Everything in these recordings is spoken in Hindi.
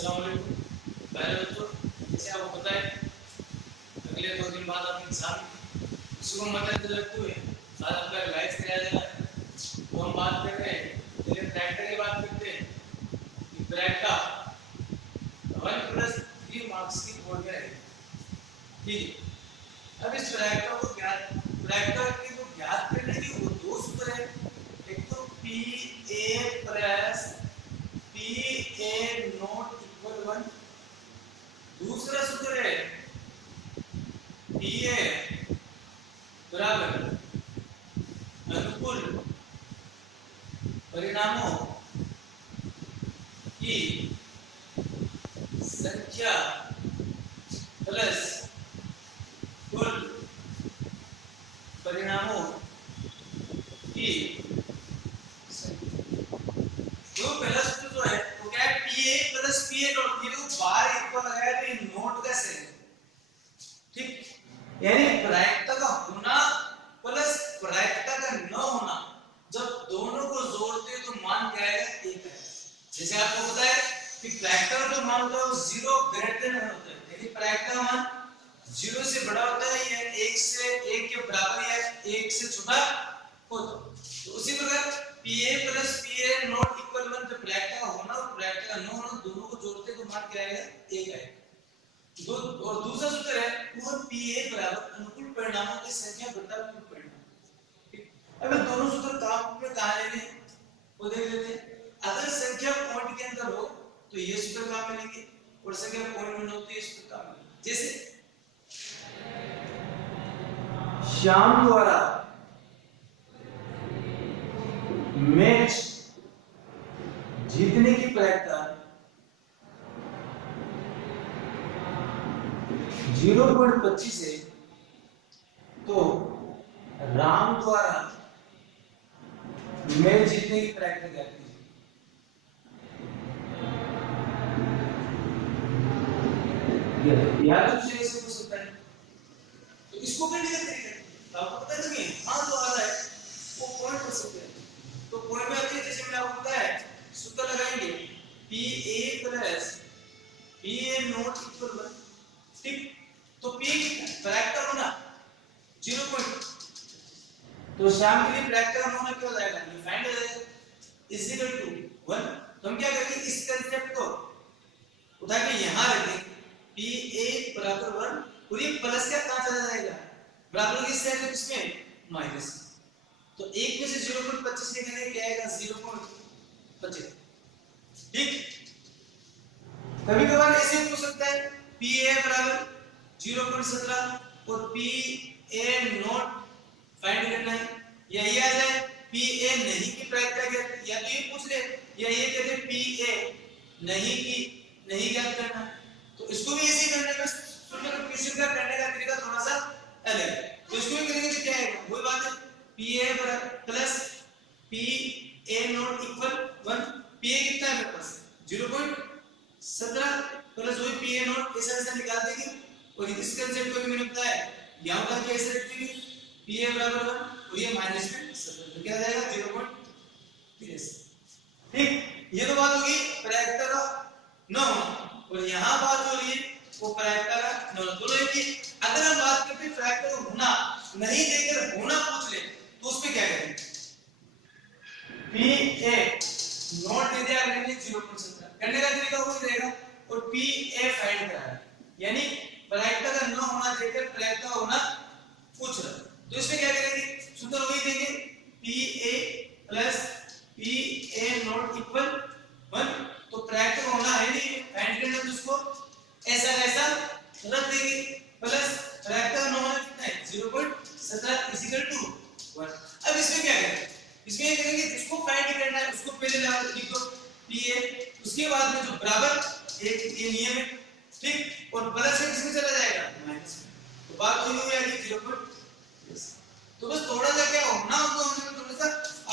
अस्सलाम वालेकुम। पहले तो जैसे आपको पता है अगले 2 दिन बाद आपकी एग्जाम सुबह मतलब लगती है। आज आपका रिवाइज कराया जाएगा। तो हम बात कर रहे हैं पहले प्रैक्टिकल की बात करते हैं कि प्रैक्टिकल 1+3 मार्क्स की बोर्ड में रहेगी। ठीक है। अब इस प्रैक्टिकल को प्रैक्टिकल की जो ज्ञात करने की वो दो सूत्र है। एक तो PA plus PA not equal 1, दूसरा सूत्र है PA बराबर अनुकूल परिणामों की संख्या प्लस कुल परिणामों की जो पहला सूत्र जो है वो क्या है PA प्लस PA नॉट। ये जो बार इक्वल लगाया तो ये नोट का सेल, ठीक, यानी प्रायिकता का होना प्लस प्रायिकता का न होना, जब दोनों को जोड़ते हैं तो मान क्या आएगा, 1 है। जैसे आपको पता है कि प्रायिकता का जो मान होता है वो 0 ग्रेटर देन होता है, यानी प्रायिकता का मान 0 से बड़ा होता है या 1 के बराबर या 1 से छोटा होता है। तो उसी प्रकार PA plus PA not equal 1, जब प्रायिकता का होना और प्रायिकता का न होना दोनों को जोड़ते तो मान क्या आएगा, 1 आएगा। और दूसरा सूत्र है वो PA बराबर अनुकूल परिणामों की संख्या बटा कुल परिणाम। अब दोनों सूत्र काम में कहां लेंगे वो देख लेते हैं। अगर संख्या पॉइंट के अंदर हो तो ये सूत्र काम में लेंगे और संख्या पॉइंट में हो तो ये सूत्र काम में लेंगे। जैसे श्याम द्वारा मैच जीतने की प्रायिकता 0.25 है, तो राम द्वारा मैच जीतने की प्रायिकता क्या है? या तो दूसरे से पूछ सकता है। तो इसको करने का तरीका आपको पता है कि हाँ जो आ रहा है वो पॉइंट कर सकते हैं। तो पॉइंट में आते हैं, जैसे मैंने आपको बताया सूत्र लगाएंगे PA plus PA not equal 1, ठीक। तो P प्रायिकता होना 0. तो श्याम के लिए प्रायिकता होना क्या हो जाएगा, ये फाइंड हो जाएगा इज इक्वल टू 1। तो हम क्या करेंगे, इस कांसेप्ट को उठा के यहां रखेंगे PA बराबर 1 और ये प्लस क्या कहां चला जाएगा, बराबर की साइड में किसमें, माइनस। तो 1 में से 0.25 निकालेंगे क्या आएगा, 0.25, ठीक। कभी कभार ऐसे पूछ सकता है PA बराबर 0.17 और PA नॉट फाइंड करना है, या ये आ जाए PA नहीं की प्रायिकता ज्ञात, या तो ये पूछ ले या ये कहते PA नहीं ज्ञात करना। तो इसको भी ऐसे ही करने का क्वेश्चन का करने का तरीका थोड़ा सा अलग है। तो इसको भी करेंगे तो क्या आएगा, वही बात है PA plus PA not equal 1। PA कितना है मेरे पास 0.17 प्लस वही PA नॉट ऐसा निकाल देंगे और इस कांसेप्ट को भी मैंने बताया यहां का कैसे रखेंगे PA बराबर 1 और ये माइनस में 17, तो क्या आ जाएगा 0.83, ठीक। ये तो बात होगी प्रायिकता का न होना, और यहां बात हो रही है वो प्रायिकता का न होना। दोनों एक ही। अगर हम बात करते हैं प्रायिकता का होना नहीं देकर होना पूछ ले तो उसमें क्या करेंगे, PA नॉट दे दिया अगले 0.17, करने का तरीका वो रहेगा और PA फाइंड करना है, यानी प्रायिकता का न होना देकर प्रायिकता होना पूछ रहा। तो इसमें क्या करेंगे, सूत्र वही देंगे PA plus PA not equal 1। तो प्रायिकता का होना है नहीं फाइंड करना, तो उसको ऐसा ऐसा रख देंगे प्लस प्रायिकता का न होना कितना है 0.17 इज इक्वल टू 1। अब इसमें क्या करेंगे, इसमें ये करेंगे जिसको फाइंड करना है उसको पहले लिख दो PA, उसके बाद में जो बराबर एक ये नियम है, ठीक, और प्लस में किसमें चला जाएगा, माइनस में। तो बात हो गई 0.10। तो बस थोड़ा सा क्या होना होगा, थोड़ा सा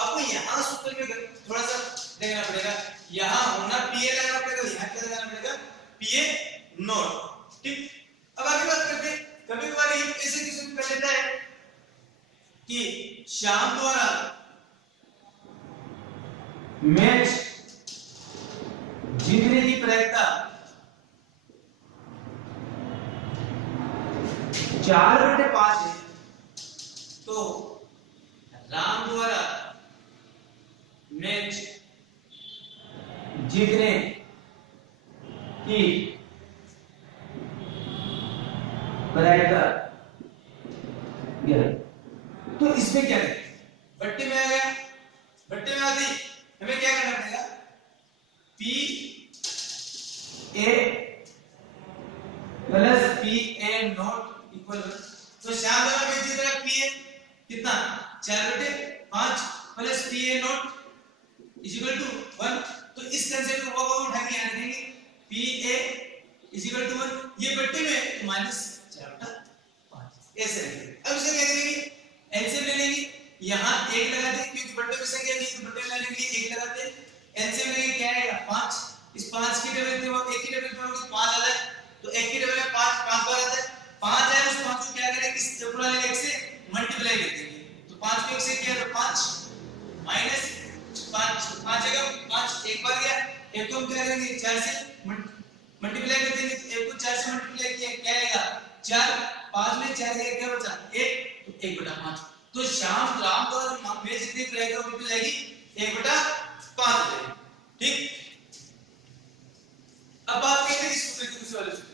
आपको यहां सूत्र में थोड़ा सा देखना पड़ेगा, यहां होना PA लगाना पड़ेगा, यहां क्या लगाना पड़ेगा PA नॉट, ठीक। अब आगे बात करते हैं, कभी कभार ये ऐसे क्वेश्चन कर लेता है कि श्याम द्वारा मैच जीतने की प्रायिकता 4/5 है तो राम द्वारा मैच जीतने की वरीयता तो इसमें क्या है, बट्टे में आ गया, बट्टे में आती हमें क्या करना पड़ेगा, P A plus P A not equal, तो श्याम द्वारा मैच जीत रहा पी ए कितना 4/5 plus P A not is equal to 1, तो इस कंसेप्ट को उठा के याद रखेंगे P A is equal to 1, ये बट्टे में माइनस 4/5 ऐसे रखेंगे। अब इसे क्या करेंगे, एलसीएम ले लेंगे, यहाँ 1 लगा देंगे क्योंकि बट्टे में संख्या नहीं है, बट्टे में लेने के लिए 1 लगाते हैं, एलसीएम लेंगे क्या आएगा 5, इस 5 की टेबल पे वो 1 की टेबल पे 5 आता है, तो 1 की टेबल में 5 बार आता है, 5 है उस 5 को क्या करेंगे, इस पूरा लेंगे 1 से मल्टीप्लाई कर देंगे, तो 5 को 1 से किया तो 5 माइनस 5 जगह 5 एक बार गया, 1 को हम क्या करेंगे 4 से मल्टीप्लाई कर देंगे, तो 1 को 4 से मल्टीप्लाई किया क्या आएगा 4, 5 में 4 जगह क्या बचा 1, तो 1/5, तो श्याम राम द्वारा मैच जितनी रहेगा वो कितनी जाएगी 1/5 हो जाएगी। ठीक, अब बात करते हैं इस सूत्र की, दूसरे वाले सूत्र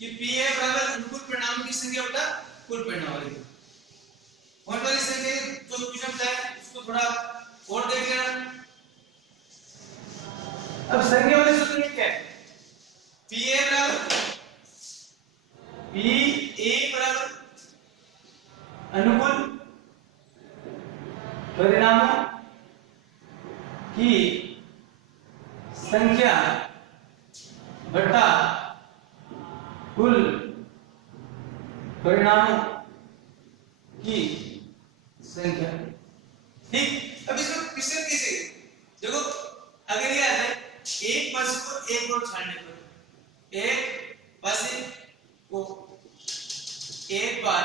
कि पी ए बराबर अनुकूल परिणामों की संख्या बटा कुल परिणाम वाली, पॉइंट वाली संख्या जो क्वेश्चन था उसको थोड़ा और देख लेना। अब संख्या वाले सूत्र में क्या है, पी ए बराबर अनुकूल परिणामों की संख्या बटा कुल परिणामों की संख्या। ठीक, अब इसको क्वेश्चन कैसे देखो, अगर ये आता है एक पासे को एक बार छाड़ने पर, एक पासे को एक बार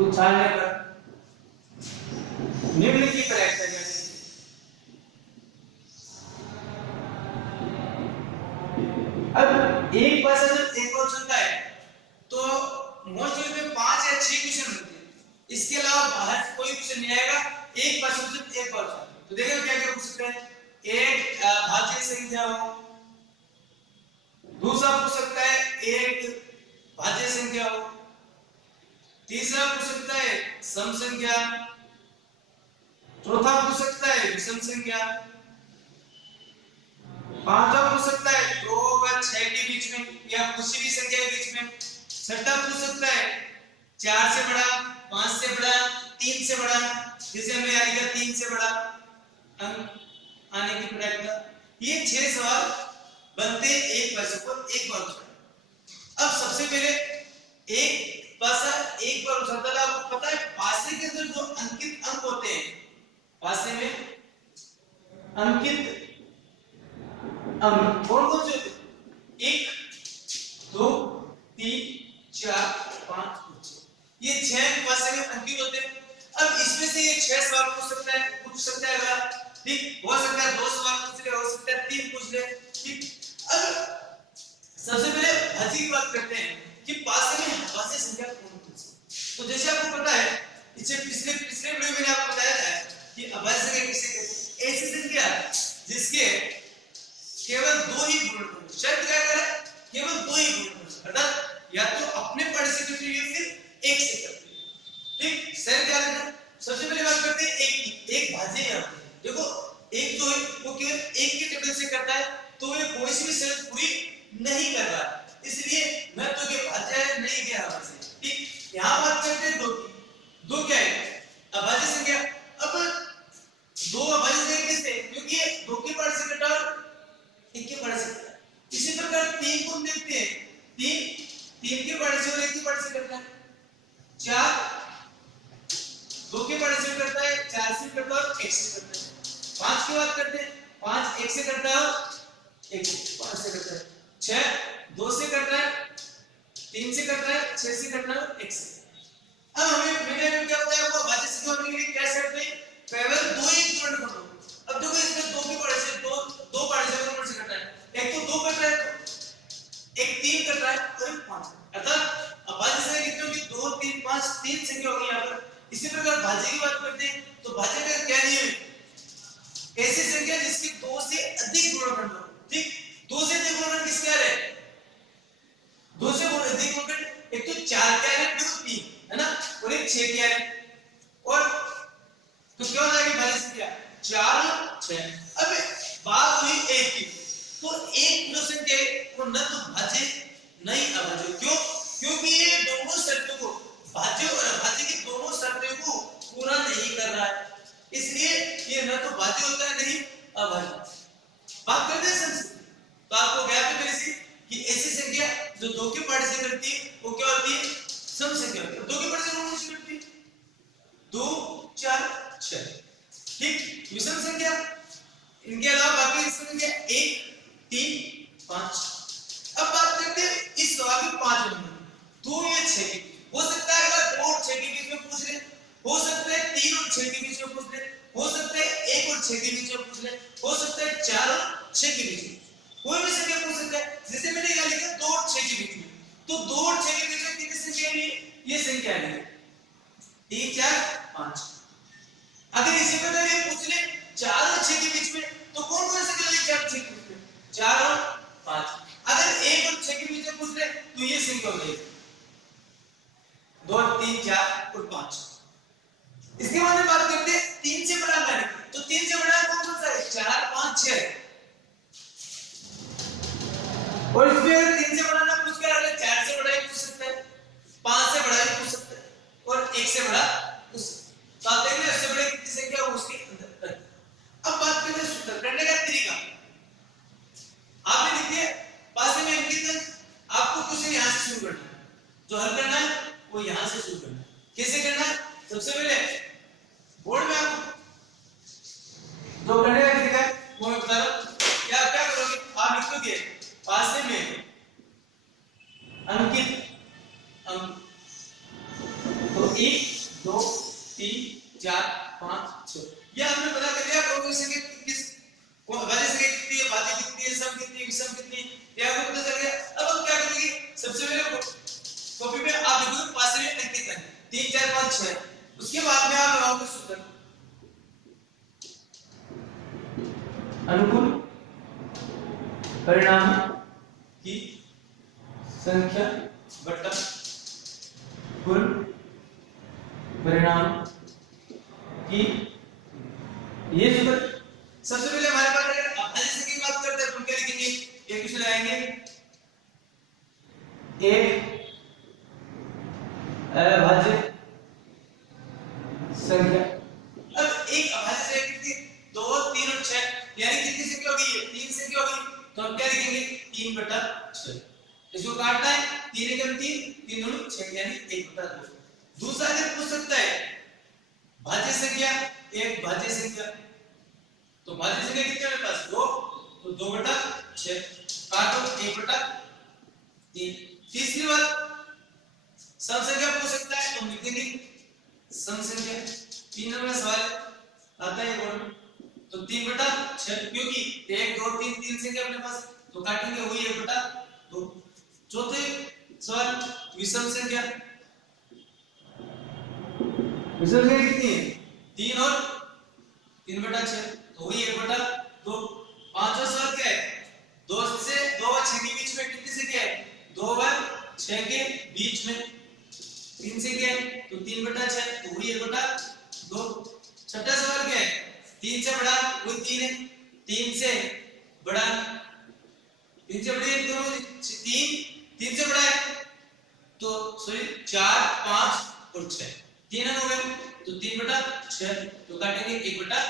उछालने पर निम्न की प्रक्रिया जाती है। अब एक पासा जब एक बार उछलता है तो मोस्टली में 5 या 6 क्वेश्चन होते हैं, इसके अलावा बाहर से कोई क्वेश्चन नहीं आएगा, एक पासा जब एक बार उछलता है तो देखिए क्या क्या पूछ सकते हैं, एक भाज्य संख्या हो, दूसरा पूछ सकता है एक भाज्य संख्या हो, तीसरा पूछ सकता है सम संख्या, चौथा पूछ सकता है विषम संख्या, पांचवा पूछ सकता है 2 व 6 के बीच में या किसी भी संख्या के बीच में, छठा पूछ सकता है 4 से बड़ा, 5 से बड़ा, 3 से बड़ा, जिसे हमें याद किया 3 से बड़ा अंक आने की प्रक्रिया। ये 6 सवाल बनते एक पासे पर एक बार उछालना। अब सबसे पहले एक पासा एक बार उछलता है, आपको पता है पासे के अंदर जो अंकित अंक होते हैं, पासे में अंकित अंक कौन कौन से होते हैं, 1 2 3 4 5 6, ये 6 पासे में अंकित होते हैं। अब इसमें से ये 6 सवाल पूछ सकता है अगला, ठीक, हो सकता है 2 सवाल पूछ ले, हो सकता है 3 पूछ ले। ठीक, अब सबसे पहले भाज्य की बात करते हैं कि पासे में भाज्य संख्या कौन कौन सी। तो जैसे आपको पता है इससे पिछले वीडियो में आपको बताया था कि अभाज्य संख्या किसे कहते हैं, ऐसी संख्या जिसके केवल 2 ही गुणन, शर्त क्या है केवल 2 ही गुणन, अर्थात या तो अपने पढ़ से करती है या फिर एक से करती है। ठीक, शर्त क्या है, सबसे पहले बात करते हैं एक की, एक भाज्य यहाँ पे देखो, एक जो है वो केवल एक के टेबल से करता है तो ये कोई सी भी शर्त पूरी नहीं कर रहा, इसलिए मैं तो के भाज्य है नहीं गया भाज्य। ठीक, यहाँ बात करते हैं 2 की, 2 क्या है अभाज्य संख्या। अब 2 अभाज्य संख्या कैसे, क्योंकि ये 2 के पार्ट से कटा और 1 के पार्ट से कटा। इसी प्रकार 3 को हम देखते हैं, 3 के पार्ट से और 1 के पार्ट से करता है, 4 2 के पार्ट से करता है, 4 से करता है और 1 से करता है। 5 की बात करते हैं, 5 1 से करता है और 1 5 से करता है, 6 2 से करता है, 3 से करता है, 6 से करता है और 1 से। अब हमें वीडियो में क्या बताया वो भाज्य संख्या होने के लिए क्या शर्त है, केवल 2 ही गुणन करो। अब देखो इसमें 2 के पार्ट से 2 पार्ट से करता है, एक तो 2 करता है, एक 3 करता है और एक 5, अर्थात प्रकार भाज्य की बात करते हैं तो भाज्य का क्या नियम है? ऐसी संख्या जिसके 2 से अधिक गुणनखंड हो। ठीक, 2 से अधिक गुणनखंड किसके आ रहे हैं? 2 से अधिक गुणनखंड एक तो 4 के आ रहे हैं, फिर 3 है ना, और एक 6 के आ रहे हैं। और तो क्या हो जाएगी भाज्य संख्या 4 और 6। अब बात हुई 1 की, तो एक पूर्ण संख्या को न तो भाज्य नहीं अभाज्य। क्यों? क्योंकि ये दोनों शर्तों को, भाज्य और अभाज्य की दोनों शर्तों को पूरा नहीं कर रहा है, इसलिए ये न तो भाज्य होता है नहीं अभाज्य। बात करते हैं सम संख्या, तो आपको ज्ञात है पहले से कि ऐसी संख्या जो 2 के पार्ट से करती है वो क्या होती है? सम संख्या। 2 के पार्ट से कौन सी करती है? 2 4 6। ठीक, विषम संख्या इनके अलावा बाकी संख्या 1 3 5। अब बात करते हैं इस सवाल में 5 नंबर 2 या 6 की। हो सकता है अगर 2 और 6 के बीच में पूछ ले, हो सकता है 3 और 6 के बीच में पूछ ले, हो सकता है 1 और 6 के बीच में पूछ ले, हो सकता है 4 और 6 के बीच में, कोई भी संख्या पूछ सकता है। जैसे मैंने यहां लिखा 2 और 6 के बीच में, तो 2 और 6 के बीच में कितनी संख्या है? ये संख्या है 3 4 5। अगर इसी प्रकार ये पूछ ले 4 और 6 के बीच में, तो कौन कौन सी संख्या है 4 और 6 के बीच में? 4 और 5। अगर 1 और 6 के बीच में पूछ ले तो ये संख्या हो जाएगी 2 3 4 और 5। इसके बाद में बात करते हैं 3 से बड़ा अंक, तो 3 से बड़ा कौन कौन सा है? 4 5 6। और इसमें अगर 3 से बड़ा ना पूछ कर अगले 4 से बड़ा ही पूछ सकता है, 5 से बड़ा ही पूछ सकता है, और 1 से बड़ा पूछ सकता है। तो आप देख रहे हैं इससे बड़ी कितनी संख्या है उसके अंदर। अब बात करते हैं सूत्र करने का तरीका। आपने लिख दिया पास में अंकित, आपको कुछ यहां से शुरू करना है, जो हल करना है वो यहां से शुरू करना है। कैसे करना है? सबसे पहले बोर्ड में आपको जो करने का तरीका है वो मैं बता रहा हूं। क्या क्या करोगे? आप लिखोगे पास में अंकित अंक, तो 1 2 3 4 5 6 ये आपने पता कर लिया कौन सी संख्या किस भाज्य संख्या कितनी है, भाज्य कितनी है, सम कितनी है, विषम कितनी है, ये आपको पता चल गया। अब हम क्या करेंगे? सबसे पहले कॉपी में आप लिखोगे पास में अंकित अंक 3 4 5 6। उसके बाद में आप लगाओगे सूत्र अनुकूल परिणाम की संख्या बटा कुल परिणाम की। ये सूत्र सबसे पहले हमारे पास अगर अभाज्य संख्या की बात करते हैं तो क्या लिखेंगे? एक कुछ लगाएंगे, एक अभाज्य संख्या। अब एक अभाज्य संख्या कितनी? 2 3 और 6, यानी कितनी संख्या होगी? 3 संख्या होगी। तो हम क्या लिखेंगे? 3 बटा 6। इसको काटना है, 3 एकम 3 3 दूनी 6, यानी 1 बटा 2। दूसरा अगर पूछ सकता है भाज्य संख्या, एक भाज्य संख्या, तो भाज्य संख्या कितनी है मेरे पास? 2, तो 2 बटा 6 काटो 1 बटा 3। तीसरी बात सम संख्या पूछ सकता है तो लिख देंगे सम संख्या। 3 नंबर सवाल आता है बोर्ड में, तो 3 बटा 6, क्योंकि 1 2 3 3 संख्या अपने पास, तो काटेंगे वही 1 बटा 2। चौथे सवाल विषम संख्या, विषम संख्या कितनी है? 3 और 3 बटा 6, तो वही 1 बटा 2। पांचवा सवाल क्या है? 2 से 2 और 6 के बीच में कितनी संख्या है? 2 और 6 के बीच में 3 संख्या है, तो 3 बटा 6, तो वही 1 बटा 2। छठा सवाल क्या है? 3 से बड़ा वही 3 है, 3 से बड़ा 3 से बड़ी दोनों 3 से बड़ा है, तो सॉरी 4 5 और 6 तीन हो गए, तो 3 बटा 6, तो काटेंगे 1 बटा